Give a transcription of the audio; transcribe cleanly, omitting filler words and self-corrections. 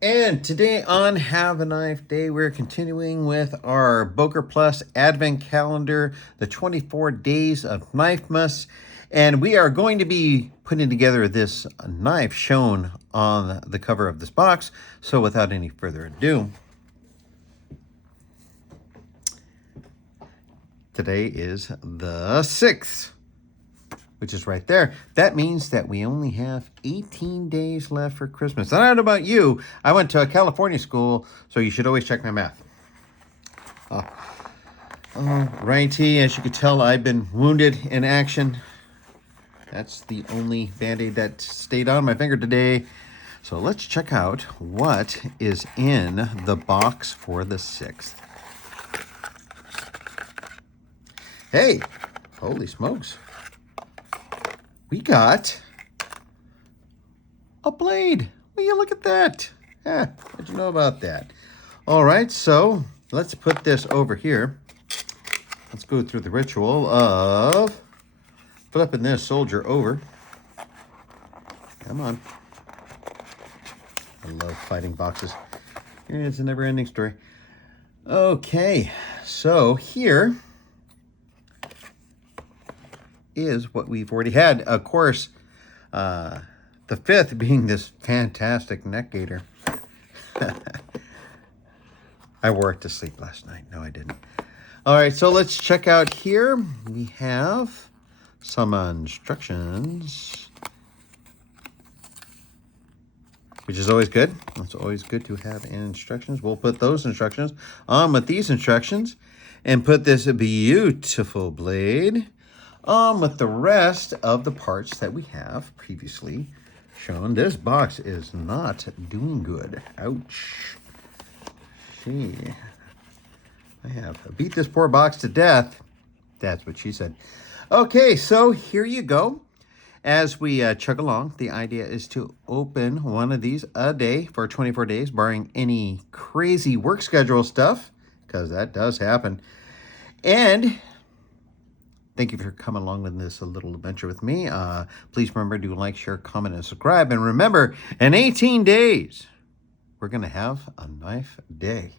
And today on Have a Knife Day, we're continuing with our Boker Plus Advent Calendar, the 24 days of Knifemas. And we are going to be putting together this knife shown on the cover of this box. So without any further ado, today is the 6th. Which is right there. That means that we only have 18 days left for Christmas. And I don't know about you. I went to a California school, so you should always check my math. Righty, as you can tell, I've been wounded in action. That's the only Band-Aid that stayed on my finger today. So let's check out what is in the box for the 6th. Hey, holy smokes. We got a blade. Will you look at that? How'd you know about that? All right, so let's put this over here. Let's go through the ritual of flipping this soldier over. Come on. I love fighting boxes. It's a never-ending story. Okay, so here is what we've already had. Of course, the 5th being this fantastic neck gaiter. I wore it to sleep last night. No, I didn't. All right, so let's check out here. We have some instructions, which is always good. It's always good to have instructions. We'll put those instructions on with these instructions and put this beautiful blade on with the rest of the parts that we have previously shown. This box is not doing good. Ouch. Gee. I have beat this poor box to death. That's what she said. Okay, so here you go. As we chug along, the idea is to open one of these a day for 24 days, barring any crazy work schedule stuff, because that does happen. And thank you for coming along with this little adventure with me. Please remember to like, share, comment, and subscribe. And remember, in 18 days, we're going to have a knife day.